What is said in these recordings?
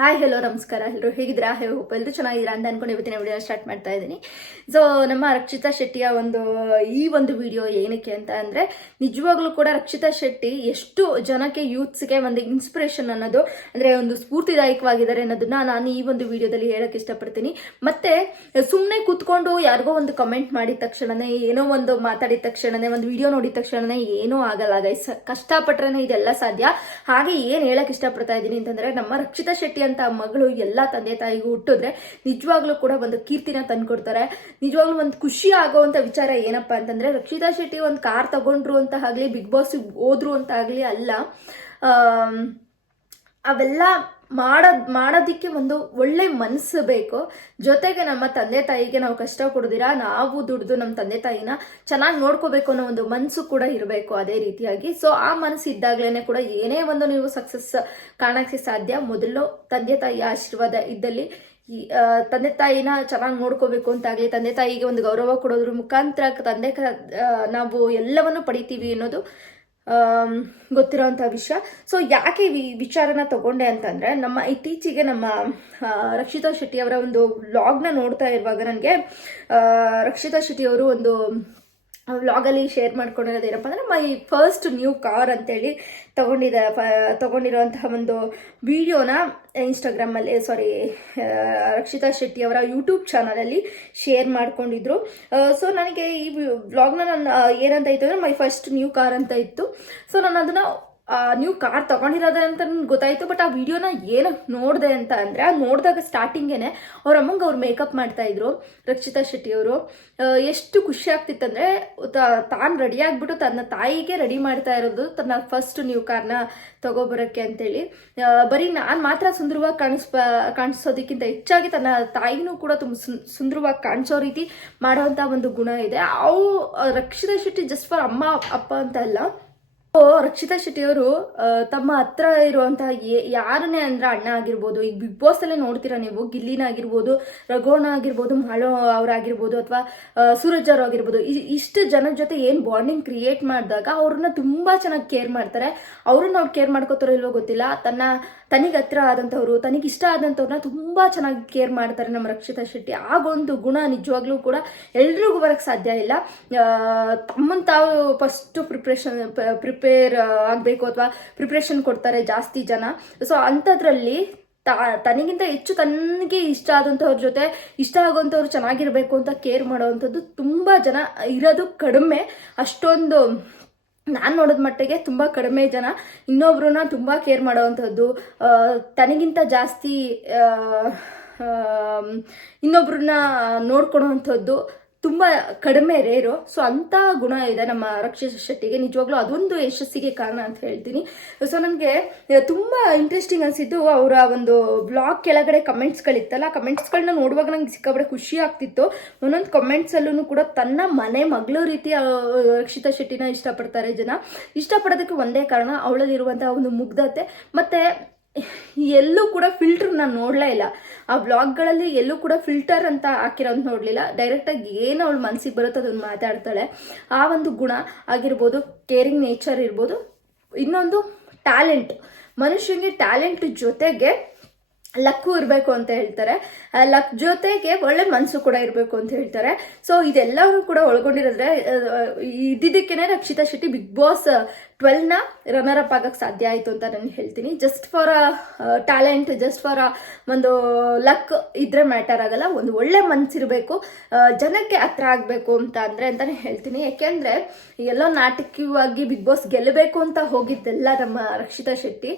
Hi hello ನಮಸ್ಕಾರ. ಎಲ್ಲರೂ ಹೇಗಿದ್ದೀರಾ? ಹೋಪ್ ಎಲ್ಲರೂ ಚೆನ್ನಾಗಿದ್ದೀರಾ ಅಂತ ಅನ್ಕೊಂಡು ಇವತ್ತಿನ ವಿಡಿಯೋ ಸ್ಟಾರ್ಟ್ ಮಾಡ್ತಾ ಇದ್ದೀನಿ. ಸೊ ನಮ್ಮ ರಕ್ಷಿತಾ ಶೆಟ್ಟಿಯ ಈ ಒಂದು ವಿಡಿಯೋ ಏನಕ್ಕೆ ಅಂತ ಅಂದರೆ, ನಿಜವಾಗ್ಲೂ ಕೂಡ ರಕ್ಷಿತಾ ಶೆಟ್ಟಿ ಎಷ್ಟು ಜನಕ್ಕೆ ಯೂತ್ಸ್ಗೆ ಒಂದು ಇನ್ಸ್ಪಿರೇಷನ್ ಅನ್ನೋದು ಅಂದರೆ ಒಂದು ಸ್ಫೂರ್ತಿದಾಯಕವಾಗಿದ್ದಾರೆ ಅನ್ನೋದನ್ನ ನಾನು ಈ ಒಂದು ವಿಡಿಯೋದಲ್ಲಿ ಹೇಳಕ್ಕೆ ಇಷ್ಟಪಡ್ತೀನಿ. ಮತ್ತೆ ಸುಮ್ಮನೆ ಕೂತ್ಕೊಂಡು ಯಾರಿಗೋ ಒಂದು ಕಮೆಂಟ್ ಮಾಡಿದ ತಕ್ಷಣನೇ, ಏನೋ ಒಂದು ಮಾತಾಡಿದ ತಕ್ಷಣನೇ, ಒಂದು ವಿಡಿಯೋ ನೋಡಿದ ತಕ್ಷಣನೇ ಏನೂ ಆಗಲ್ಲ ಗೈಸ್. ಕಷ್ಟಪಟ್ರೇನೆ ಇದೆಲ್ಲ ಸಾಧ್ಯ. ಹಾಗೆ ಏನು ಹೇಳಕ್ ಇಷ್ಟಪಡ್ತಾ ಇದ್ದೀನಿ ಅಂತಂದ್ರೆ, ನಮ್ಮ ರಕ್ಷಿತಾ ಶೆಟ್ಟಿ ಅಂತ ಮಗಳು ಎಲ್ಲಾ ತಂದೆ ತಾಯಿಗೂ ಹುಟ್ಟಿದ್ರೆ ನಿಜವಾಗ್ಲೂ ಕೂಡ ಒಂದು ಕೀರ್ತಿನ ತಂದ್ಕೊಡ್ತಾರೆ. ನಿಜವಾಗ್ಲೂ ಒಂದು ಖುಷಿ ಆಗೋವಂತ ವಿಚಾರ ಏನಪ್ಪಾ ಅಂತಂದ್ರೆ, ರಕ್ಷಿತಾ ಶೆಟ್ಟಿ ಒಂದು ಕಾರ್ ತಗೊಂಡ್ರು ಅಂತ ಆಗ್ಲಿ, ಬಿಗ್ ಬಾಸ್ ಹೋದ್ರು ಅಂತ ಆಗ್ಲಿ ಅಲ್ಲ, ಅವೆಲ್ಲ ಮಾಡೋದಿಕ್ಕೆ ಒಂದು ಒಳ್ಳೆ ಮನಸ್ಸು ಬೇಕು. ಜೊತೆಗೆ ನಮ್ಮ ತಂದೆ ತಾಯಿಗೆ ನಾವು ಕಷ್ಟ ಕೊಡದಿರಾ ನಾವು ದುಡ್ದು ನಮ್ಮ ತಂದೆ ತಾಯಿನ ಚೆನ್ನಾಗಿ ನೋಡ್ಕೋಬೇಕು ಅನ್ನೋ ಒಂದು ಮನಸ್ಸು ಕೂಡ ಇರಬೇಕು ಅದೇ ರೀತಿಯಾಗಿ. ಸೊ ಆ ಮನಸ್ಸು ಇದ್ದಾಗ್ಲೇನೆ ಕೂಡ ಏನೇ ಒಂದು ನೀವು ಸಕ್ಸಸ್ ಕಾಣಕ್ಕೆ ಸಾಧ್ಯ. ಮೊದಲು ತಂದೆ ತಾಯಿಯ ಆಶೀರ್ವಾದ ಇದ್ದಲ್ಲಿ ತಂದೆ ತಾಯಿನ ಚೆನ್ನಾಗಿ ನೋಡ್ಕೋಬೇಕು ಅಂತಾಗ್ಲಿ, ತಂದೆ ತಾಯಿಗೆ ಒಂದು ಗೌರವ ಕೊಡೋದ್ರ ಮುಖಾಂತರ ನಾವು ಎಲ್ಲವನ್ನು ಪಡಿತೀವಿ ಅನ್ನೋದು ಗೊತ್ತಿರೋಂಥ ವಿಷಯ. ಸೊ ಯಾಕೆ ಈ ವಿಚಾರನ ತಗೊಂಡೆ ಅಂತಂದ್ರೆ, ಇತ್ತೀಚೆಗೆ ನಮ್ಮ ರಕ್ಷಿತಾ ಶೆಟ್ಟಿ ಅವರ ಒಂದು ವ್ಲಾಗ್ನ ನೋಡ್ತಾ ಇರುವಾಗ ನನಗೆ ರಕ್ಷಿತಾ ಶೆಟ್ಟಿ ಅವರು ಒಂದು ವ್ಲಾಗಲ್ಲಿ ಶೇರ್ ಮಾಡ್ಕೊಂಡಿರೋದು ಏನಪ್ಪ ಅಂದರೆ, ಮೈ ಫಸ್ಟ್ ನ್ಯೂ ಕಾರ್ ಅಂತೇಳಿ ತಗೊಂಡಿರೋಂತಹ ಒಂದು ವಿಡಿಯೋನ ಇನ್ಸ್ಟಾಗ್ರಾಮಲ್ಲಿ ರಕ್ಷಿತಾ ಶೆಟ್ಟಿ ಅವರ ಯೂಟ್ಯೂಬ್ ಚಾನಲಲ್ಲಿ ಶೇರ್ ಮಾಡ್ಕೊಂಡಿದ್ರು. ಸೊ ನನಗೆ ಈ ವ್ಲಾಗ್ನ ನಾನು ಏನಂತ ಇತ್ತು ಅಂದರೆ, ಮೈ ಫಸ್ಟ್ ನ್ಯೂ ಕಾರ್ ಅಂತ ಇತ್ತು. ಸೊ ನಾನು ಅದನ್ನು ನ್ಯೂ ಕಾರ್ ತಗೊಂಡಿರೋದೇ ಅಂತ ಗೊತ್ತಾಯ್ತು. ಬಟ್ ಆ ವಿಡಿಯೋನ ಏನು ನೋಡಿದೆ ಅಂತ ಅಂದರೆ, ನೋಡಿದಾಗ ಸ್ಟಾರ್ಟಿಂಗೇನೆ ಅವ್ರ ಅಮ್ಮಂಗೆ ಅವ್ರು ಮೇಕಪ್ ಮಾಡ್ತಾ ಇದ್ರು ರಕ್ಷಿತಾ ಶೆಟ್ಟಿ ಅವರು. ಎಷ್ಟು ಖುಷಿ ಆಗ್ತಿತ್ತಂದ್ರೆ, ತಾನು ರೆಡಿ ಆಗ್ಬಿಟ್ಟು ತನ್ನ ತಾಯಿಗೆ ರೆಡಿ ಮಾಡ್ತಾ ಇರೋದು ತನ್ನ ಫಸ್ಟ್ ನ್ಯೂ ಕಾರ್ನ ತಗೋಬರಕ್ಕೆ ಅಂತೇಳಿ. ಬರೀ ನಾನು ಮಾತ್ರ ಸುಂದರವಾಗಿ ಕಾಣಿಸೋದಕ್ಕಿಂತ ಹೆಚ್ಚಾಗಿ ತನ್ನ ತಾಯಿನೂ ಕೂಡ ತುಂಬ ಸುಂದರವಾಗಿ ಕಾಣಿಸೋ ರೀತಿ ಮಾಡೋವಂಥ ಒಂದು ಗುಣ ಇದೆ. ರಕ್ಷಿತಾ ಶೆಟ್ಟಿ ಜಸ್ಟ್ ಫಾರ್ ಅಮ್ಮ ಅಪ್ಪ ಅಂತ ಅಲ್ಲ, ರಕ್ಷಿತಾ ಶೆಟ್ಟಿ ಅವರು ತಮ್ಮ ಹತ್ರ ಇರುವಂತಹ ಯಾರನ್ನೇ ಅಂದ್ರೆ ಅಣ್ಣ ಆಗಿರ್ಬೋದು, ಈಗ ಬಿಗ್ ಬಾಸ್ ಅಲ್ಲೇ ನೋಡ್ತೀರಾ ನೀವು, ಗಿಲ್ಲಿನ ಆಗಿರ್ಬೋದು, ರಘೋಣ ಆಗಿರ್ಬೋದು, ಮಾಳೋ ಅವರಾಗಿರ್ಬೋದು, ಅಥವಾ ಸೂರಜ್ ಅವರು ಆಗಿರ್ಬೋದು, ಇಷ್ಟು ಜನದ ಜೊತೆ ಏನ್ ಬಾಂಡಿಂಗ್ ಕ್ರಿಯೇಟ್ ಮಾಡಿದಾಗ ಅವ್ರನ್ನ ತುಂಬಾ ಚೆನ್ನಾಗಿ ಕೇರ್ ಮಾಡ್ತಾರೆ. ಅವ್ರನ್ನ ಅವ್ರು ಕೇರ್ ಮಾಡ್ಕೋತಾರೋ ಇಲ್ವೋ ಗೊತ್ತಿಲ್ಲ, ತನಿಗೆ ಹತ್ರ ಆದಂಥವ್ರು, ತನಿಗೆ ಇಷ್ಟ ಆದಂಥವ್ರನ್ನ ತುಂಬಾ ಚೆನ್ನಾಗಿ ಕೇರ್ ಮಾಡ್ತಾರೆ ನಮ್ಮ ರಕ್ಷಿತಾ ಶೆಟ್ಟಿ. ಆಗೊಂದು ಗುಣ ನಿಜವಾಗ್ಲೂ ಕೂಡ ಎಲ್ರಿಗೂ ಬರಕ್ ಸಾಧ್ಯ ಇಲ್ಲ. ತಮ್ಮನ್ ತಾವು ಫಸ್ಟ್ ಪ್ರಿಪೇರ್ ಆಗಬೇಕು ಅಥವಾ ಪ್ರಿಪ್ರೇಷನ್ ಕೊಡ್ತಾರೆ ಜಾಸ್ತಿ ಜನ. ಸೊ ಅಂಥದ್ರಲ್ಲಿ ತನಗಿಂತ ಹೆಚ್ಚು ತನಗೆ ಇಷ್ಟ ಆದಂಥವ್ರ ಜೊತೆ ಇಷ್ಟ ಆಗೋಂಥವ್ರು ಚೆನ್ನಾಗಿರ್ಬೇಕು ಅಂತ ಕೇರ್ ಮಾಡೋವಂಥದ್ದು ತುಂಬಾ ಜನ ಇರೋದು ಕಡಿಮೆ. ಅಷ್ಟೊಂದು ನಾನು ನೋಡೋದ್ ಮಟ್ಟಿಗೆ ತುಂಬಾ ಕಡಿಮೆ ಜನ ಇನ್ನೊಬ್ರನ್ನ ತುಂಬಾ ಕೇರ್ ಮಾಡೋವಂಥದ್ದು, ತನಗಿಂತ ಜಾಸ್ತಿ ಇನ್ನೊಬ್ರನ್ನ ನೋಡ್ಕೊಳೋವಂಥದ್ದು ತುಂಬಾ ಕಡಿಮೆ ರೇರು. ಸೊ ಅಂತ ಗುಣ ಇದೆ ನಮ್ಮ ರಕ್ಷಿತಾ ಶೆಟ್ಟಿಗೆ. ನಿಜವಾಗ್ಲೂ ಅದೊಂದು ಯಶಸ್ಸಿಗೆ ಕಾರಣ ಅಂತ ಹೇಳ್ತೀನಿ. ಸೊ ನನಗೆ ತುಂಬಾ ಇಂಟ್ರೆಸ್ಟಿಂಗ್ ಅನ್ಸಿದ್ದು ಅವರ ಒಂದು ಬ್ಲಾಗ್ ಕೆಳಗಡೆ ಕಮೆಂಟ್ಸ್ಗಳಿತ್ತಲ್ಲ, ಕಮೆಂಟ್ಸ್ಗಳನ್ನ ನೋಡುವಾಗ ನಂಗೆ ಸಿಕ್ಕಾಬಡೆ ಖುಷಿ ಆಗ್ತಿತ್ತು. ಒಂದೊಂದು ಕಮೆಂಟ್ಸ್ ಅಲ್ಲೂ ಕೂಡ ತನ್ನ ಮನೆ ಮಗಳು ರೀತಿ ರಕ್ಷಿತಾ ಶೆಟ್ಟಿನ ಇಷ್ಟಪಡ್ತಾರೆ ಜನ. ಇಷ್ಟಪಡೋದಕ್ಕೆ ಒಂದೇ ಕಾರಣ, ಅವಳಲ್ಲಿರುವಂತಹ ಒಂದು ಮುಗ್ಧತೆ. ಮತ್ತೆ ಎಲ್ಲೂ ಕೂಡ ಫಿಲ್ಟರ್ ನಾನು ನೋಡ್ಲೇ ಇಲ್ಲ ಆ ಬ್ಲಾಗ್ಗಳಲ್ಲಿ, ಎಲ್ಲೂ ಕೂಡ ಫಿಲ್ಟರ್ ಅಂತ ಹಾಕಿರೋದು ನೋಡ್ಲಿಲ್ಲ. ಡೈರೆಕ್ಟ್ ಆಗಿ ಏನು ಅವಳ ಮನಸ್ಸಿಗೆ ಬರುತ್ತೋ ಅದನ್ನ ಮಾತಾಡ್ತಾಳೆ. ಆ ಒಂದು ಗುಣ ಆಗಿರ್ಬೋದು, ಕೇರಿಂಗ್ ನೇಚರ್ ಇರ್ಬೋದು. ಇನ್ನೊಂದು ಟ್ಯಾಲೆಂಟ್, ಮನುಷ್ಯನಿಗೆ ಟ್ಯಾಲೆಂಟ್ ಜೊತೆಗೆ ಲಕ್ಕು ಇರಬೇಕು ಅಂತ ಹೇಳ್ತಾರೆ. ಲಕ್ ಜೊತೆಗೆ ಒಳ್ಳೆ ಮನಸ್ಸು ಕೂಡ ಇರಬೇಕು ಅಂತ ಹೇಳ್ತಾರೆ. ಸೊ ಇದೆಲ್ಲವೂ ಕೂಡ ಒಳಗೊಂಡಿರೋದ್ರೆ ಇದ್ದಿದ್ದಕ್ಕೇನೆ ರಕ್ಷಿತಾ ಶೆಟ್ಟಿ ಬಿಗ್ ಬಾಸ್ 12ನ ರನ್ನರ್ ಅಪ್ ಆಗಕ್ಕೆ ಸಾಧ್ಯ ಆಯಿತು ಅಂತ ನಾನು ಹೇಳ್ತೀನಿ. Just for talent, just for ಒಂದು ಲಕ್ ಇದ್ರೆ ಮ್ಯಾಟರ್ ಆಗಲ್ಲ. ಒಂದು ಒಳ್ಳೆ ಮನಸ್ಸಿರಬೇಕು, ಜನಕ್ಕೆ ಹತ್ರ ಆಗಬೇಕು ಅಂತಾನೆ ಹೇಳ್ತೀನಿ. ಯಾಕೆಂದ್ರೆ ಎಲ್ಲೋ ನಾಟಕೀಯವಾಗಿ ಬಿಗ್ ಬಾಸ್ ಗೆಲ್ಲಬೇಕು ಅಂತ ಹೋಗಿದ್ದೆಲ್ಲ ನಮ್ಮ ರಕ್ಷಿತಾ ಶೆಟ್ಟಿ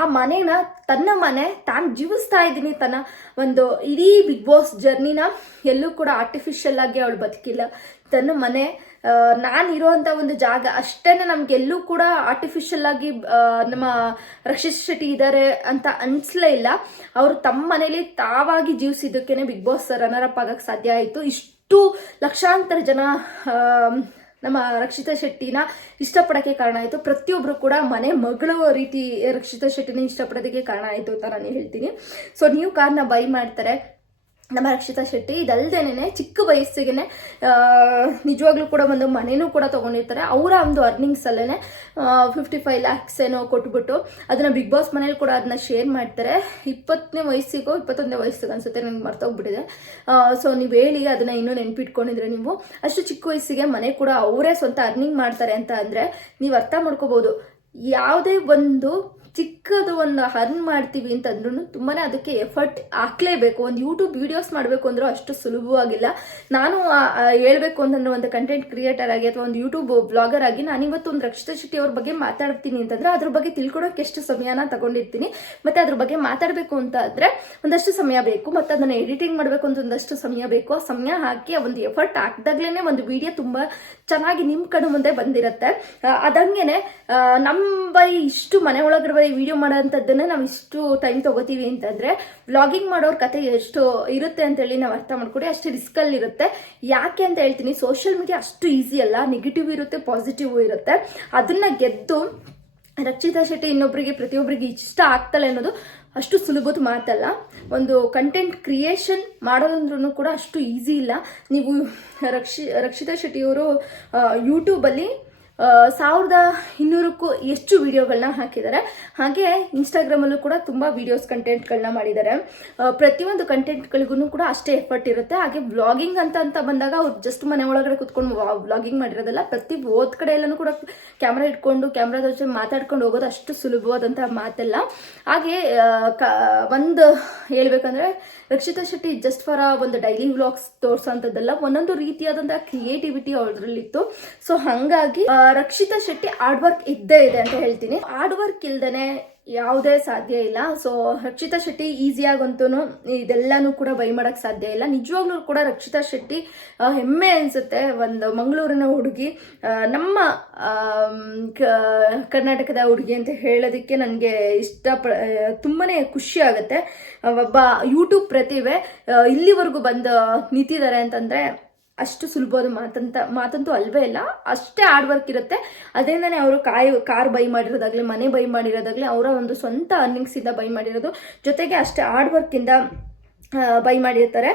ಆ ಮನೇನ ತನ್ನ ಮನೆ ತಾನು ಜೀವಿಸ್ತಾ ಇದ್ದೀನಿ. ತನ್ನ ಒಂದು ಇಡೀ ಬಿಗ್ ಬಾಸ್ ಜರ್ನಿನ ಎಲ್ಲೂ ಕೂಡ ಆರ್ಟಿಫಿಷಿಯಲ್ ಆಗಿ ಅವಳು ಬದುಕಿಲ್ಲ. ತನ್ನ ಮನೆ, ನಾನಿರುವಂತ ಒಂದು ಜಾಗ ಅಷ್ಟೇನೆ. ನಮ್ಗೆಲ್ಲೂ ಕೂಡ ಆರ್ಟಿಫಿಷಿಯಲ್ ಆಗಿ ನಮ್ಮ ರಕ್ಷಿತಾ ಶೆಟ್ಟಿ ಇದ್ದಾರೆ ಅಂತ ಅನ್ಸ್ಲೇ ಇಲ್ಲ. ಅವರು ತಮ್ಮ ಮನೇಲಿ ತಾವಾಗಿ ಜೀವಿಸಿದ್ದಕ್ಕೇನೆ ಬಿಗ್ ಬಾಸ್ ರನ್ನರ್ ಅಪ್ ಆಗಕ್ಕೆ ಸಾಧ್ಯ ಆಯಿತು. ಇಷ್ಟು ಲಕ್ಷಾಂತರ ಜನ ನಮ್ಮ ರಕ್ಷಿತಾ ಶೆಟ್ಟಿನ ಇಷ್ಟಪಡೋಕ್ಕೆ ಕಾರಣ ಆಯಿತು. ಪ್ರತಿಯೊಬ್ಬರು ಕೂಡ ಮನೆ ಮಗಳು ರೀತಿ ರಕ್ಷಿತಾ ಶೆಟ್ಟಿನ ಇಷ್ಟಪಡೋದಕ್ಕೆ ಕಾರಣ ಆಯಿತು ಅಂತ ನಾನು ಹೇಳ್ತೀನಿ. ಸೊ ನ್ಯೂ ಕಾರ್ನ ಬೈ ಮಾಡ್ತಾರೆ. ನಮ್ಮ ರಕ್ಷಿತಾ ಶೆಟ್ಟಿ. ಇದಲ್ದೇನೆ ಚಿಕ್ಕ ವಯಸ್ಸಿಗೆ ನಿಜವಾಗ್ಲೂ ಕೂಡ ಒಂದು ಮನೇನೂ ಕೂಡ ತೊಗೊಂಡಿರ್ತಾರೆ. ಅವರ ಒಂದು ಅರ್ನಿಂಗ್ಸಲ್ಲೇ 55 lakhs ಏನೋ ಕೊಟ್ಬಿಟ್ಟು ಅದನ್ನು ಬಿಗ್ ಬಾಸ್ ಮನೇಲಿ ಕೂಡ ಅದನ್ನ ಶೇರ್ ಮಾಡ್ತಾರೆ. 20ನೇ ವಯಸ್ಸಿಗೋ 21ನೇ ವಯಸ್ಸಿಗೆ ಅನ್ಸುತ್ತೆ, ನನಗೆ ಮರ್ತೋಗ್ಬಿಟ್ಟಿದೆ. ಸೊ ನೀವು ಹೇಳಿ ಅದನ್ನ ಇನ್ನೂ ನೆನ್ಪಿಟ್ಕೊಂಡಿದ್ರೆ ನೀವು ಅಷ್ಟು ಚಿಕ್ಕ ವಯಸ್ಸಿಗೆ ಮನೆ ಕೂಡ ಅವರೇ ಸ್ವಂತ ಅರ್ನಿಂಗ್ ಮಾಡ್ತಾರೆ ಅಂತ ಅಂದರೆ ನೀವು ಅರ್ಥ ಮಾಡ್ಕೋಬೋದು. ಯಾವುದೇ ಒಂದು ಚಿಕ್ಕದು ಒಂದು ಅರ್ನ್ ಮಾಡ್ತೀವಿ ಅಂತಂದ್ರೂ ತುಂಬಾ ಅದಕ್ಕೆ ಎಫರ್ಟ್ ಹಾಕ್ಲೇಬೇಕು. ಒಂದು ಯೂಟ್ಯೂಬ್ ವಿಡಿಯೋಸ್ ಮಾಡಬೇಕು ಅಂದ್ರೂ ಅಷ್ಟು ಸುಲಭವಾಗಿಲ್ಲ. ನಾನು ಹೇಳ್ಬೇಕು ಅಂತಂದ್ರೆ ಒಂದು ಕಂಟೆಂಟ್ ಕ್ರಿಯೇಟರ್ ಆಗಿ ಅಥವಾ ಒಂದು ಯೂಟ್ಯೂಬ್ ಬ್ಲಾಗರ್ ಆಗಿ ನಾನಿವತ್ತು ಒಂದು ರಕ್ಷಿತಾ ಶೆಟ್ಟಿ ಅವ್ರ ಬಗ್ಗೆ ಮಾತಾಡ್ತೀನಿ ಅಂತಂದ್ರೆ ಅದ್ರ ಬಗ್ಗೆ ತಿಳ್ಕೊಳಕ್ಕೆ ಎಷ್ಟು ಸಮಯನ ತಗೊಂಡಿರ್ತೀನಿ, ಮತ್ತೆ ಅದ್ರ ಬಗ್ಗೆ ಮಾತಾಡಬೇಕು ಅಂತ ಅಂದ್ರೆ ಒಂದಷ್ಟು ಸಮಯ ಬೇಕು, ಮತ್ತೆ ಅದನ್ನ ಎಡಿಟಿಂಗ್ ಮಾಡಬೇಕು ಅಂತ ಒಂದಷ್ಟು ಸಮಯ ಬೇಕು. ಆ ಸಮಯ ಹಾಕಿ ಒಂದು ಎಫರ್ಟ್ ಹಾಕಿದಾಗ್ಲೇನೆ ಒಂದು ವಿಡಿಯೋ ತುಂಬಾ ಚೆನ್ನಾಗಿ ನಿಮ್ ಕಡೆ ಮುಂದೆ ಬಂದಿರತ್ತೆ. ಅದಂಗೆನೆ ನಮ್ಮ ಇಷ್ಟು ಮನೆ ಒಳಗಡೆ ವಿಡಿಯೋ ಮಾಡೋಂಥದ್ದನ್ನ ನಾವು ಇಷ್ಟು ಟೈಮ್ ತಗೋತೀವಿ ಅಂತಂದ್ರೆ ವ್ಲಾಗಿಂಗ್ ಮಾಡೋರ್ ಕತೆ ಎಷ್ಟು ಇರುತ್ತೆ ಅಂತ ಹೇಳಿ ನಾವು ಅರ್ಥ ಮಾಡ್ಕೊಡಿ. ಅಷ್ಟು ರಿಸ್ಕ್ ಅಲ್ಲಿ ಇರುತ್ತೆ. ಯಾಕೆ ಅಂತ ಹೇಳ್ತೀನಿ, ಸೋಷಿಯಲ್ ಮೀಡಿಯಾ ಅಷ್ಟು ಈಸಿ ಅಲ್ಲ. ನೆಗೆಟಿವ್ ಇರುತ್ತೆ, ಪಾಸಿಟಿವ್ ಇರುತ್ತೆ. ಅದನ್ನ ಗೆದ್ದು ರಕ್ಷಿತಾ ಶೆಟ್ಟಿ ಇನ್ನೊಬ್ಬರಿಗೆ ಪ್ರತಿಯೊಬ್ಬರಿಗೆ ಇಷ್ಟ ಆಗ್ತಲ್ಲ ಅನ್ನೋದು ಅಷ್ಟು ಸುಲಭದ ಮಾತಲ್ಲ. ಒಂದು ಕಂಟೆಂಟ್ ಕ್ರಿಯೇಷನ್ ಮಾಡೋದಂದ್ರೂ ಕೂಡ ಅಷ್ಟು ಈಸಿ ಇಲ್ಲ. ನೀವು ರಕ್ಷಿತಾ ಶೆಟ್ಟಿಯವರು ಯೂಟ್ಯೂಬಲ್ಲಿ 1200ಕ್ಕೂ ಎಷ್ಟು ವಿಡಿಯೋಗಳನ್ನ ಹಾಕಿದ್ದಾರೆ. ಹಾಗೆ ಇನ್ಸ್ಟಾಗ್ರಾಮಲ್ಲೂ ಕೂಡ ತುಂಬ ವಿಡಿಯೋಸ್ ಕಂಟೆಂಟ್ಗಳನ್ನ ಮಾಡಿದ್ದಾರೆ. ಪ್ರತಿಯೊಂದು ಕಂಟೆಂಟ್ಗಳಿಗೂ ಕೂಡ ಅಷ್ಟೇ ಎಫರ್ಟ್ ಇರುತ್ತೆ. ಹಾಗೆ ವ್ಲಾಗಿಂಗ್ ಅಂತ ಬಂದಾಗ ಅವ್ರು ಜಸ್ಟ್ ಮನೆ ಒಳಗಡೆ ಕುತ್ಕೊಂಡು ವ್ಲಾಗಿಂಗ್ ಮಾಡಿರೋದಲ್ಲ, ಪ್ರತಿ ಹೋದ ಕಡೆ ಎಲ್ಲನೂ ಕೂಡ ಕ್ಯಾಮ್ರಾ ಇಟ್ಕೊಂಡು ಕ್ಯಾಮ್ರಾದ ಜೊತೆ ಮಾತಾಡ್ಕೊಂಡು ಹೋಗೋದು ಅಷ್ಟು ಸುಲಭವಾದಂತಹ ಮಾತಲ್ಲ. ಹಾಗೆ ಒಂದು ಹೇಳ್ಬೇಕಂದ್ರೆ ರಕ್ಷಿತಾ ಶೆಟ್ಟಿ ಜಸ್ಟ್ ಫಾರ್ ಒಂದು ಡೈಲಿ ವ್ಲಾಗ್ಸ್ ತೋರಿಸೋಂಥದ್ದಲ್ಲ, ಒಂದೊಂದು ರೀತಿಯಾದಂತಹ ಕ್ರಿಯೇಟಿವಿಟಿ ಅವ್ರಲ್ಲಿತ್ತು. ಸೊ ಹಾಗಾಗಿ ರಕ್ಷಿತಾ ಶೆಟ್ಟಿ ಹಾರ್ಡ್ ವರ್ಕ್ ಇದ್ದೇ ಇದೆ ಅಂತ ಹೇಳ್ತೀನಿ. ಹಾರ್ಡ್ ವರ್ಕ್ ಇಲ್ದೇನೆ ಯಾವುದೇ ಸಾಧ್ಯ ಇಲ್ಲ. ಸೊ ರಕ್ಷಿತಾ ಶೆಟ್ಟಿ ಈಸಿಯಾಗಂತೂ ಇದೆಲ್ಲಾನು ಕೂಡ ಬೈ ಮಾಡಕ್ ಸಾಧ್ಯ ಇಲ್ಲ. ನಿಜವಾಗ್ಲೂ ಕೂಡ ರಕ್ಷಿತಾ ಶೆಟ್ಟಿ ಹೆಮ್ಮೆ ಅನ್ಸುತ್ತೆ. ಒಂದು ಮಂಗಳೂರಿನ ಹುಡುಗಿ, ನಮ್ಮ ಕರ್ನಾಟಕದ ಹುಡುಗಿ ಅಂತ ಹೇಳೋದಕ್ಕೆ ನನಗೆ ತುಂಬಾನೇ ಖುಷಿ ಆಗುತ್ತೆ. ಒಬ್ಬ ಯೂಟ್ಯೂಬ್ ಪ್ರತಿಭೆ ಇಲ್ಲಿವರೆಗೂ ಬಂದು ನಿಂತಿದ್ದಾರೆ ಅಂತಂದ್ರೆ ಅಷ್ಟು ಸುಲಭವಾದ ಮಾತಂತೂ ಅಲ್ವೇ ಇಲ್ಲ. ಅಷ್ಟೇ ಹಾರ್ಡ್ ವರ್ಕ್ ಇರುತ್ತೆ. ಅದರಿಂದನೇ ಅವರು ಕಾರ್ ಬೈ ಮಾಡಿರೋದಾಗ್ಲಿ, ಮನೆ ಬೈ ಮಾಡಿರೋದಾಗ್ಲಿ, ಅವರ ಒಂದು ಸ್ವಂತ ಅರ್ನಿಂಗ್ಸ್ ಇಂದ ಬೈ ಮಾಡಿರೋದು. ಜೊತೆಗೆ ಅಷ್ಟೇ ಹಾರ್ಡ್ ವರ್ಕ್ ಇಂದ ಬೈ ಮಾಡಿರ್ತಾರೆ.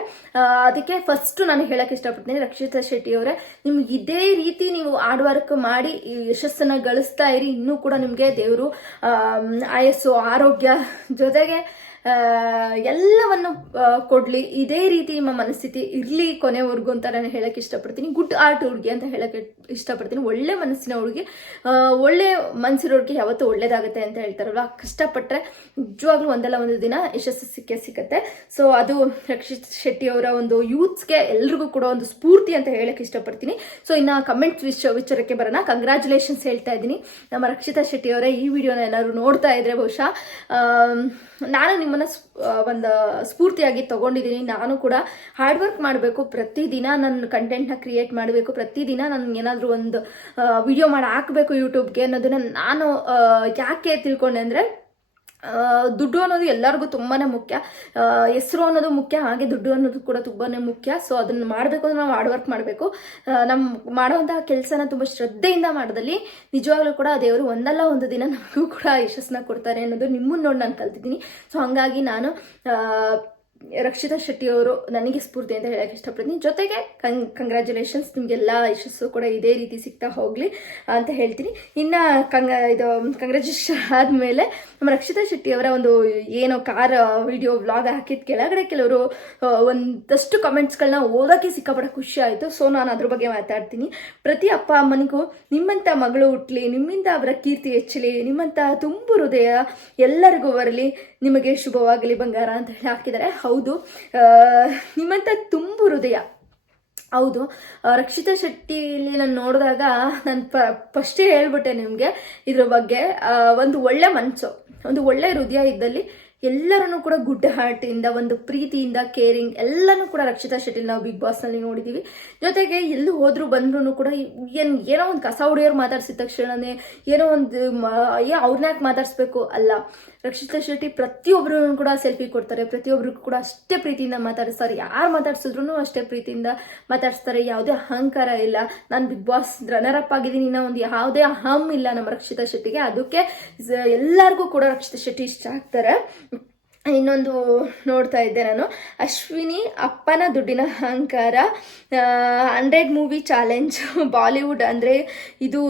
ಅದಕ್ಕೆ ಫಸ್ಟ್ ನಾನು ಹೇಳಕ್ ಇಷ್ಟಪಡ್ತೀನಿ, ರಕ್ಷಿತಾ ಶೆಟ್ಟಿ ಅವರೇ, ನಿಮ್ಗೆ ಇದೇ ರೀತಿ ನೀವು ಹಾರ್ಡ್ ವರ್ಕ್ ಮಾಡಿ ಯಶಸ್ಸನ್ನ ಗಳಿಸ್ತಾ ಇರಿ. ಇನ್ನೂ ಕೂಡ ನಿಮ್ಗೆ ದೇವರು ಆಯಸ್ಸು, ಆರೋಗ್ಯ ಜೊತೆಗೆ ಎಲ್ಲವನ್ನು ಕೊಡ್ಲಿ. ಇದೇ ರೀತಿ ನಿಮ್ಮ ಮನಸ್ಥಿತಿ ಇರ್ಲಿ ಕೊನೆವರೆಗೂ ಅಂತ ನಾನು ಹೇಳಕ್ ಇಷ್ಟಪಡ್ತೀನಿ. ಗುಡ್ ಆರ್ಟ್ ಹುಡುಗಿ ಅಂತ ಹೇಳಕ್ ಇಷ್ಟಪಡ್ತೀನಿ. ಒಳ್ಳೆ ಮನಸ್ಸಿನ ಹುಡುಗಿ, ಒಳ್ಳೆ ಮನಸ್ಸಿರೋರ್ಗೆ ಯಾವತ್ತೂ ಒಳ್ಳೇದಾಗುತ್ತೆ ಅಂತ ಹೇಳ್ತಾರಲ್ವ. ಕಷ್ಟಪಟ್ಟರೆ ನಿಜವಾಗ್ಲೂ ಒಂದಲ್ಲ ಒಂದು ದಿನ ಯಶಸ್ಸು ಸಿಕ್ಕೇ. ಸೊ ಅದು ರಕ್ಷಿತ್ ಶೆಟ್ಟಿ ಅವರ ಒಂದು ಯೂತ್ಸ್ಗೆ ಎಲ್ರಿಗೂ ಕೂಡ ಒಂದು ಸ್ಫೂರ್ತಿ ಅಂತ ಹೇಳಕ್ ಇಷ್ಟಪಡ್ತೀನಿ. ಸೊ ಇನ್ನು ಕಮೆಂಟ್ ವಿಚಾರಕ್ಕೆ ಬರೋಣ. ಕಂಗ್ರ್ಯಾಚುಲೇಷನ್ಸ್ ಹೇಳ್ತಾ ಇದ್ದೀನಿ ನಮ್ಮ ರಕ್ಷಿತಾ ಶೆಟ್ಟಿ ಅವರೇ. ಈ ವಿಡಿಯೋನ ಏನಾದ್ರು ನೋಡ್ತಾ ಇದ್ರೆ ಬಹುಶಃ ನಾನು ನಿಮ್ಮನ್ನ ಒಂದು ಸ್ಫೂರ್ತಿಯಾಗಿ ತಗೊಂಡಿದ್ದೀನಿ. ನಾನು ಕೂಡ ಹಾರ್ಡ್ ವರ್ಕ್ ಮಾಡಬೇಕು, ಪ್ರತಿದಿನ ನನ್ನ ಕಂಟೆಂಟ್ನ ಕ್ರಿಯೇಟ್ ಮಾಡಬೇಕು, ಪ್ರತಿದಿನ ನನ್ಗೆ ಏನಾದರೂ ಒಂದು ವಿಡಿಯೋ ಮಾಡಿ ಹಾಕಬೇಕು ಯೂಟ್ಯೂಬ್ಗೆ ಅನ್ನೋದನ್ನ ನಾನು ಯಾಕೆ ತಿಳ್ಕೊಂಡೆ ಅಂದರೆ, ದುಡ್ಡು ಅನ್ನೋದು ಎಲ್ಲರಿಗೂ ತುಂಬಾನೇ ಮುಖ್ಯ. ಹೆಸರು ಅನ್ನೋದು ಮುಖ್ಯ, ಹಾಗೆ ದುಡ್ಡು ಅನ್ನೋದು ಕೂಡ ತುಂಬಾನೇ ಮುಖ್ಯ. ಸೊ ಅದನ್ನ ಮಾಡಬೇಕು ಅಂದ್ರೆ ನಾವು ಹಾರ್ಡ್ ವರ್ಕ್ ಮಾಡಬೇಕು. ನಮ್ಮ ಮಾಡುವಂತಹ ಕೆಲಸನ ತುಂಬ ಶ್ರದ್ಧೆಯಿಂದ ಮಾಡಿದಲ್ಲಿ ನಿಜವಾಗ್ಲೂ ಕೂಡ ದೇವರು ಒಂದಲ್ಲ ಒಂದು ದಿನ ನಮಗೂ ಕೂಡ ಯಶಸ್ಸನ್ನ ಕೊಡ್ತಾರೆ ಅನ್ನೋದು ನಿಮ್ಮನ್ನ ನೋಡಿ ನಾನು ಕಲ್ತಿದ್ದೀನಿ. ಸೊ ಹಾಗಾಗಿ ನಾನು ರಕ್ಷಿತಾ ಶೆಟ್ಟಿ ಅವರು ನನಗೆ ಸ್ಫೂರ್ತಿ ಅಂತ ಹೇಳಕ್ಕೆ ಇಷ್ಟಪಡ್ತೀನಿ. ಜೊತೆಗೆ ಕಂಗ್ರ್ಯಾಚುಲೇಷನ್ಸ್, ನಿಮಗೆಲ್ಲ ಯಶಸ್ಸು ಕೂಡ ಇದೇ ರೀತಿ ಸಿಗ್ತಾ ಹೋಗ್ಲಿ ಅಂತ ಹೇಳ್ತೀನಿ. ಇನ್ನು ಇದು ಕಂಗ್ರ್ಯಾಚುಲೇಷನ್ ಆದಮೇಲೆ ನಮ್ಮ ರಕ್ಷಿತಾ ಶೆಟ್ಟಿ ಅವರ ಒಂದು ಏನೋ ಕಾರ್ ವಿಡಿಯೋ ವ್ಲಾಗ್ ಹಾಕಿದ ಕೆಳಗಡೆ ಕೆಲವರು ಒಂದಷ್ಟು ಕಮೆಂಟ್ಸ್ಗಳನ್ನ ಓದೋಕ್ಕೆ ಸಿಕ್ಕಾಪಟ್ಟೆ ಖುಷಿ ಆಯಿತು. ಸೊ ನಾನು ಅದ್ರ ಬಗ್ಗೆ ಮಾತಾಡ್ತೀನಿ. ಪ್ರತಿ ಅಪ್ಪ ಅಮ್ಮನಿಗೂ ನಿಮ್ಮಂಥ ಮಗಳು ಹುಟ್ಟಲಿ, ನಿಮ್ಮಿಂದ ಅವರ ಕೀರ್ತಿ ಹೆಚ್ಚಲಿ, ನಿಮ್ಮಂಥ ತುಂಬು ಹೃದಯ ಎಲ್ಲರಿಗೂ ಬರಲಿ, ನಿಮಗೆ ಶುಭವಾಗಲಿ ಬಂಗಾರ ಅಂತ ಹೇಳಿ ಹಾಕಿದ್ದಾರೆ. ಹೌದು, ನಿಮ್ಮಂಥ ತುಂಬು ಹೃದಯ. ಹೌದು, ರಕ್ಷಿತಾ ಶೆಟ್ಟಿಲಿ ನಾನು ನೋಡಿದಾಗ ನಾನು ಫಸ್ಟೇ ಹೇಳ್ಬಿಟ್ಟೆ ನಿಮಗೆ ಇದ್ರ ಬಗ್ಗೆ. ಒಂದು ಒಳ್ಳೆ ಮನಸ್ಸು, ಒಂದು ಒಳ್ಳೆ ಹೃದಯ ಇದ್ದಲ್ಲಿ ಎಲ್ಲರನ್ನೂ ಕೂಡ ಗುಡ್ ಹಾರ್ಟಿಂದ, ಒಂದು ಪ್ರೀತಿಯಿಂದ, ಕೇರಿಂಗ್ ಎಲ್ಲನೂ ಕೂಡ ರಕ್ಷಿತಾ ಶೆಟ್ಟಿ ನಾವು ಬಿಗ್ ಬಾಸ್ನಲ್ಲಿ ನೋಡಿದ್ದೀವಿ. ಜೊತೆಗೆ ಎಲ್ಲೂ ಹೋದ್ರು ಬಂದ್ರೂ ಕೂಡ ಏನೋ ಒಂದು ಕಸ ಹೊಡೆಯೋರು ಮಾತಾಡ್ಸಿದ ತಕ್ಷಣನೇ ಏನೋ ಒಂದು ಅವ್ರನ್ನ ಯಾಕೆ ಮಾತಾಡಿಸ್ಬೇಕು ಅಲ್ಲ. ರಕ್ಷಿತಾ ಶೆಟ್ಟಿ ಪ್ರತಿಯೊಬ್ಬರೂ ಕೂಡ ಸೆಲ್ಫಿ ಕೊಡ್ತಾರೆ, ಪ್ರತಿಯೊಬ್ಬರಿಗೂ ಕೂಡ ಅಷ್ಟೇ ಪ್ರೀತಿಯಿಂದ ಮಾತಾಡಿಸ್ತಾರೆ. ಯಾರು ಮಾತಾಡ್ಸಿದ್ರು ಅಷ್ಟೇ ಪ್ರೀತಿಯಿಂದ ಮಾತಾಡಿಸ್ತಾರೆ. ಯಾವುದೇ ಅಹಂಕಾರ ಇಲ್ಲ. ನಾನು ಬಿಗ್ ಬಾಸ್ ರನ್ನರ್ ಅಪ್ ಆಗಿದ್ದೀನಿ, ಇನ್ನೂ ಒಂದು ಯಾವುದೇ ಅಹಂ ಇಲ್ಲ ನಮ್ಮ ರಕ್ಷಿತಾ ಶೆಟ್ಟಿಗೆ. ಅದಕ್ಕೆ ಎಲ್ಲರಿಗೂ ಕೂಡ ರಕ್ಷಿತಾ ಶೆಟ್ಟಿ ಇಷ್ಟ ಆಗ್ತಾರೆ. ಇನ್ನೊಂದು ನೋಡ್ತಾ ಇದ್ದೆ ನಾನು, ಅಶ್ವಿನಿ ಅಪ್ಪನ ದುಡ್ಡಿನ ಅಹಂಕಾರ 100 ಮೂವಿ ಚಾಲೆಂಜ್ ಬಾಲಿವುಡ್ ಅಂದರೆ ಇದು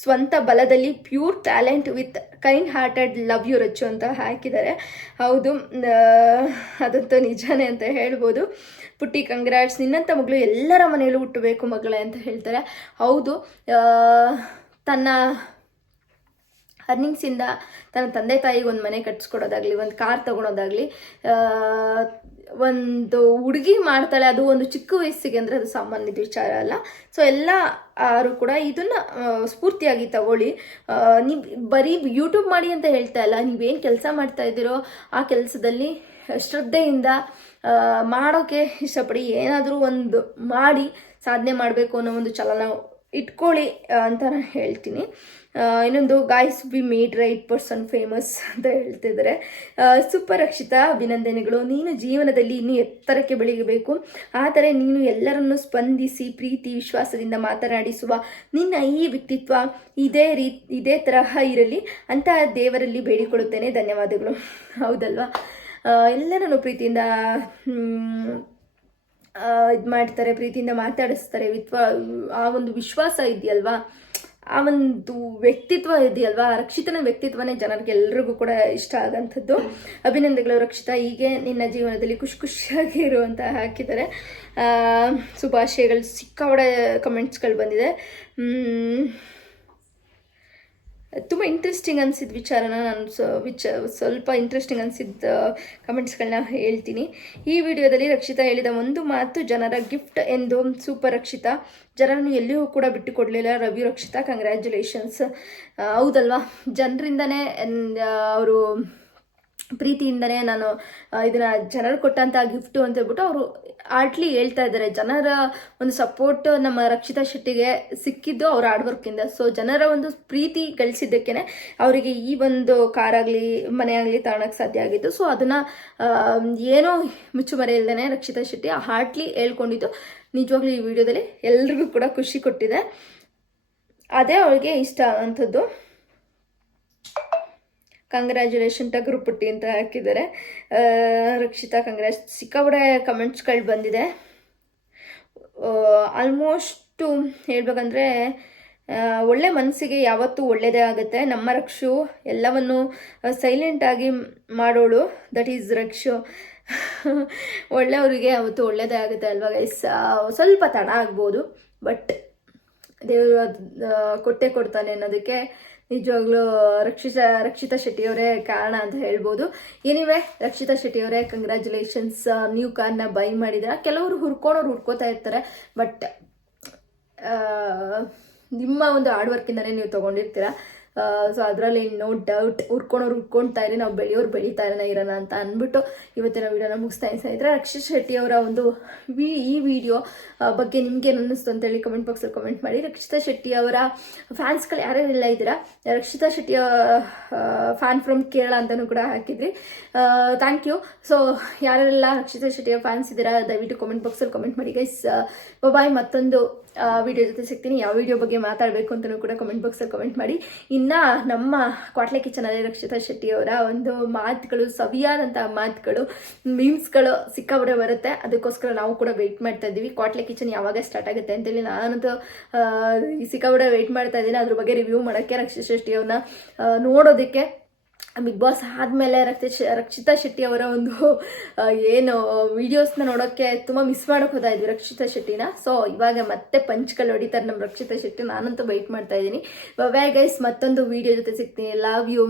ಸ್ವಂತ ಬಲದಲ್ಲಿ pure talent with kind hearted love you Rachchu ಅಂತ ಹಾಕಿದ್ದಾರೆ. ಹೌದು, ಅದಂತೂ ನಿಜಾನೇ ಅಂತ ಹೇಳ್ಬೋದು. ಪುಟ್ಟಿ ಕಂಗ್ರಾಟ್ಸ್, ನಿನ್ನಂಥ ಮಗಳು ಎಲ್ಲರ ಮನೆಯಲ್ಲೂ ಹುಟ್ಟಬೇಕು ಮಗಳೇ ಅಂತ ಹೇಳ್ತಾರೆ. ಹೌದು, ತನ್ನ ಅರ್ನಿಂಗ್ಸಿಂದ ತನ್ನ ತಂದೆ ತಾಯಿಗೆ ಒಂದು ಮನೆ ಕಟ್ಸ್ಕೊಡೋದಾಗಲಿ, ಒಂದು ಕಾರ್ ತೊಗೊಳೋದಾಗಲಿ, ಒಂದು ಹುಡುಗಿ ಮಾಡ್ತಾಳೆ, ಅದು ಒಂದು ಚಿಕ್ಕ ವಯಸ್ಸಿಗೆ ಅಂದರೆ ಅದು ಸಾಮಾನ್ಯದ ವಿಚಾರ ಅಲ್ಲ. ಸೊ ಎಲ್ಲರೂ ಕೂಡ ಇದನ್ನು ಸ್ಫೂರ್ತಿಯಾಗಿ ತಗೊಳ್ಳಿ. ನೀವು ಬರೀ ಯೂಟ್ಯೂಬ್ ಮಾಡಿ ಅಂತ ಹೇಳ್ತಾ ಇಲ್ಲ, ನೀವೇನು ಕೆಲಸ ಮಾಡ್ತಾ ಇದ್ದೀರೋ ಆ ಕೆಲಸದಲ್ಲಿ ಶ್ರದ್ಧೆಯಿಂದ ಮಾಡೋಕ್ಕೆ ಇಷ್ಟಪಡಿ. ಏನಾದರೂ ಒಂದು ಮಾಡಿ ಸಾಧನೆ ಮಾಡಬೇಕು ಅನ್ನೋ ಒಂದು ಛಲನ ಇಟ್ಕೊಳ್ಳಿ ಅಂತ ನಾನು ಹೇಳ್ತೀನಿ. ಇನ್ನೊಂದು guys we made right person famous ಅಂತ ಹೇಳ್ತಿದ್ದಾರೆ. ಸೂಪರ್ ರಕ್ಷಿತಾ, ಅಭಿನಂದನೆಗಳು. ನೀನು ಜೀವನದಲ್ಲಿ ಇನ್ನೂ ಎತ್ತರಕ್ಕೆ ಬೆಳಗಬೇಕು. ಆದರೆ ನೀನು ಎಲ್ಲರನ್ನೂ ಸ್ಪಂದಿಸಿ ಪ್ರೀತಿ ವಿಶ್ವಾಸದಿಂದ ಮಾತನಾಡಿಸುವ ನಿನ್ನ ಈ ವ್ಯಕ್ತಿತ್ವ ಇದೇ ತರಹ ಇರಲಿ ಅಂತ ದೇವರಲ್ಲಿ ಬೇಡಿಕೊಳ್ಳುತ್ತೇನೆ. ಧನ್ಯವಾದಗಳು. ಹೌದಲ್ವಾ, ಎಲ್ಲರನ್ನು ಪ್ರೀತಿಯಿಂದ ಇದು ಮಾಡ್ತಾರೆ, ಪ್ರೀತಿಯಿಂದ ಮಾತಾಡಿಸ್ತಾರೆ. ಆ ಒಂದು ವಿಶ್ವಾಸ ಇದೆಯಲ್ವಾ, ಆ ಒಂದು ವ್ಯಕ್ತಿತ್ವ ಇದೆಯಲ್ವಾ, ರಕ್ಷಿತನ ವ್ಯಕ್ತಿತ್ವನೇ ಜನರಿಗೆ ಎಲ್ರಿಗೂ ಕೂಡ ಇಷ್ಟ ಆಗೋಂಥದ್ದು. ಅಭಿನಂದನೆಗಳು ರಕ್ಷಿತಾ, ಹೀಗೆ ನಿನ್ನ ಜೀವನದಲ್ಲಿ ಖುಷಿಯಾಗಿ ಇರುವಂತ ಹಾಕಿದ್ದಾರೆ. ಶುಭಾಶಯಗಳು. ಸಿಕ್ಕಾಪಟ್ಟೆ ಕಮೆಂಟ್ಸ್ಗಳು ಬಂದಿದೆ. ತುಂಬ ಇಂಟ್ರೆಸ್ಟಿಂಗ್ ಅನಿಸಿದ ವಿಚಾರನ ನಾನು ಸ್ವಲ್ಪ ಇಂಟ್ರೆಸ್ಟಿಂಗ್ ಅನಿಸಿದ ಕಮೆಂಟ್ಸ್ಗಳನ್ನ ಹೇಳ್ತೀನಿ. ಈ ವಿಡಿಯೋದಲ್ಲಿ ರಕ್ಷಿತಾ ಹೇಳಿದ ಒಂದು ಮಾತು ಜನರ ಗಿಫ್ಟ್ ಎಂದು. ಸೂಪರ್ ರಕ್ಷಿತಾ, ಜನರನ್ನು ಎಲ್ಲಿಯೂ ಕೂಡ ಬಿಟ್ಟು ಕೊಡಲಿಲ್ಲ. ರವಿ ರಕ್ಷಿತಾ, ಕಂಗ್ರ್ಯಾಚುಲೇಷನ್ಸ್. ಹೌದಲ್ವಾ, ಜನರಿಂದನೇ ಅವರು ಪ್ರೀತಿಯಿಂದನೇ ನಾನು ಇದನ್ನ ಜನರು ಕೊಟ್ಟಂಥ ಗಿಫ್ಟು ಅಂತ ಹೇಳ್ಬಿಟ್ಟು ಅವರು ಆರ್ಟ್ಲಿ ಹೇಳ್ತಾ ಇದ್ದಾರೆ. ಜನರ ಒಂದು ಸಪೋರ್ಟ್ ನಮ್ಮ ರಕ್ಷಿತಾ ಶೆಟ್ಟಿಗೆ ಸಿಕ್ಕಿದ್ದು ಅವ್ರ ಹಾರ್ಡ್ ವರ್ಕಿಂದ. ಸೊ ಜನರ ಒಂದು ಪ್ರೀತಿ ಗಳಿಸಿದ್ದಕ್ಕೇನೆ ಅವರಿಗೆ ಈ ಒಂದು ಕಾರಾಗಲಿ ಮನೆ ಆಗಲಿ ತಗೊಳಕ್ಕೆ ಸಾಧ್ಯ ಆಗಿತ್ತು. ಸೊ ಅದನ್ನು ಏನೋ ಮುಚ್ಚುಮರೆ ಇಲ್ದೇ ರಕ್ಷಿತಾ ಶೆಟ್ಟಿ ಹಾರ್ಟ್ಲಿ ಹೇಳ್ಕೊಂಡಿದ್ದು ನಿಜವಾಗ್ಲೂ ಈ ವಿಡಿಯೋದಲ್ಲಿ ಎಲ್ರಿಗೂ ಕೂಡ ಖುಷಿ ಕೊಟ್ಟಿದೆ. ಅದೇ ಅವಳಿಗೆ ಇಷ್ಟ ಆಗೋಂಥದ್ದು. ಕಂಗ್ರ್ಯಾಚುಲೇಷನ್ ಟಗರು ಪುಟ್ಟಿ ಅಂತ ಹಾಕಿದ್ದಾರೆ. ರಕ್ಷಿತಾ ಕಂಗ್ರ್ಯಾಚ್. ಸಿಕ್ಕಾಪಟ್ಟೆ ಕಮೆಂಟ್ಸ್ಗಳು ಬಂದಿದೆ. ಆಲ್ಮೋಸ್ಟು ಹೇಳ್ಬೇಕಂದ್ರೆ ಒಳ್ಳೆ ಮನಸ್ಸಿಗೆ ಯಾವತ್ತೂ ಒಳ್ಳೆಯದೇ ಆಗುತ್ತೆ. ನಮ್ಮ ರಕ್ಷು ಎಲ್ಲವನ್ನು ಸೈಲೆಂಟಾಗಿ ಮಾಡೋಳು, ದಟ್ ಈಸ್ ರಕ್ಷು. ಒಳ್ಳೆಯವರಿಗೆ ಯಾವತ್ತೂ ಒಳ್ಳೆಯದೇ ಆಗುತ್ತೆ ಅಲ್ವಾ ಗೈಸ್. ಸ್ವಲ್ಪ ತಡ ಆಗ್ಬೋದು, ಬಟ್ ದೇವರು ಕೊಟ್ಟೇ ಕೊಡ್ತಾನೆ ಅನ್ನೋದಕ್ಕೆ ನಿಜವಾಗ್ಲೂ ರಕ್ಷಿತಾ ಶೆಟ್ಟಿಯವರೇ ಕಾರಣ ಅಂತ ಹೇಳ್ಬೋದು. ಏನಿವೆ ರಕ್ಷಿತಾ ಶೆಟ್ಟಿಯವರೇ, ಕಂಗ್ರ್ಯಾಚುಲೇಷನ್ಸ್. ನ್ಯೂ ಕಾರ್ನ ಬೈ ಮಾಡಿದ್ರೆ ಕೆಲವರು ಹುರ್ಕೋತಾ ಇರ್ತಾರೆ, ಬಟ್ ನಿಮ್ಮ ಒಂದು ಹಾರ್ಡ್ ವರ್ಕಿಂದನೇ ನೀವು ತೊಗೊಂಡಿರ್ತೀರ. ಸೊ ಅದರಲ್ಲಿ ನೋ ಡೌಟ್. ಹುರ್ಕೊಳ್ತಾ ಇರಿ, ನಾವು ಬೆಳೀತಾ ಇರೋಣ ಅಂತ ಅಂದ್ಬಿಟ್ಟು ಇವತ್ತಿನ ವಿಡಿಯೋನ ಮುಗಿಸ್ತಾ ಇದ್ರೆ. ರಕ್ಷಿತಾ ಶೆಟ್ಟಿಯವರ ಒಂದು ಈ ವಿಡಿಯೋ ಬಗ್ಗೆ ನಿಮ್ಗೇನು ಅನ್ನಿಸ್ತು ಅಂತೇಳಿ ಕಮೆಂಟ್ ಬಾಕ್ಸಲ್ಲಿ ಕಮೆಂಟ್ ಮಾಡಿ. ರಕ್ಷಿತಾ ಶೆಟ್ಟಿಯವರ ಫ್ಯಾನ್ಸ್ಗಳು ಯಾರ್ಯಾರೆಲ್ಲ ಇದ್ದೀರಾ, ರಕ್ಷಿತಾ ಶೆಟ್ಟಿಯ ಫ್ಯಾನ್ ಫ್ರಮ್ ಕೇರಳ ಅಂತಲೂ ಕೂಡ ಹಾಕಿದ್ರಿ, ಥ್ಯಾಂಕ್ ಯು. ಸೊ ಯಾರೆಲ್ಲ ರಕ್ಷಿತಾ ಶೆಟ್ಟಿಯ ಫ್ಯಾನ್ಸ್ ಇದ್ದೀರಾ ದಯವಿಟ್ಟು ಕಮೆಂಟ್ ಬಾಕ್ಸಲ್ಲಿ ಕಮೆಂಟ್ ಮಾಡಿ ಗೈಸ್. ಬಾಯ್. ಮತ್ತೊಂದು ವಿಡಿಯೋ ಜೊತೆ ಸಿಗ್ತೀನಿ. ಯಾವ ವಿಡಿಯೋ ಬಗ್ಗೆ ಮಾತಾಡಬೇಕು ಅಂತಲೂ ಕೂಡ ಕಮೆಂಟ್ ಬಾಕ್ಸಲ್ಲಿ ಕಮೆಂಟ್ ಮಾಡಿ. ಇನ್ನು ನಮ್ಮ ಕ್ವಾಟ್ಲೆ ಕಿಚನಲ್ಲಿ ರಕ್ಷಿತಾ ಶೆಟ್ಟಿಯವರ ಒಂದು ಮಾತುಗಳು, ಸವಿಯಾದಂತಹ ಮಾತುಗಳು, ಮೀಮ್ಸ್ಗಳು ಸಿಕ್ಕಾಪಟ್ಟೆ ಬರುತ್ತೆ. ಅದಕ್ಕೋಸ್ಕರ ನಾವು ಕೂಡ ವೆಯ್ಟ್ ಮಾಡ್ತಾ ಇದ್ದೀವಿ ಕ್ವಾಟ್ಲೆ ಕಿಚನ್ ಯಾವಾಗ ಸ್ಟಾರ್ಟ್ ಆಗುತ್ತೆ ಅಂತೇಳಿ. ನಾನಂತೂ ಸಿಕ್ಕಾಪಟ್ಟೆ ವೆಯ್ಟ್ ಮಾಡ್ತಾ ಇದ್ದೀನಿ ಅದ್ರ ಬಗ್ಗೆ ರಿವ್ಯೂ ಮಾಡೋಕ್ಕೆ, ರಕ್ಷಿತಾ ಶೆಟ್ಟಿಯವ್ರನ್ನ ನೋಡೋದಕ್ಕೆ. ಬಿಗ್ ಬಾಸ್ ಆದಮೇಲೆ ರಕ್ಷಿತಾ ಶೆಟ್ಟಿಯವರ ಒಂದು ಏನು ವಿಡಿಯೋಸ್ನ ನೋಡೋಕ್ಕೆ ತುಂಬ ಮಿಸ್ ಮಾಡೋಕೆ ಹೋಗ್ತಾ ಇದ್ವಿ ರಕ್ಷಿತಾ ಶೆಟ್ಟಿನ. ಸೊ ಇವಾಗ ಮತ್ತೆ ಪಂಚ್ಗಳು ಹೊಡಿತಾರೆ ನಮ್ಮ ರಕ್ಷಿತಾ ಶೆಟ್ಟಿ. ನಾನಂತೂ ವೆಯ್ಟ್ ಮಾಡ್ತಾ ಇದ್ದೀನಿ. ಬಾಯ್ ಗೈಸ್, ಮತ್ತೊಂದು ವಿಡಿಯೋ ಜೊತೆ ಸಿಗ್ತೀನಿ. Love you.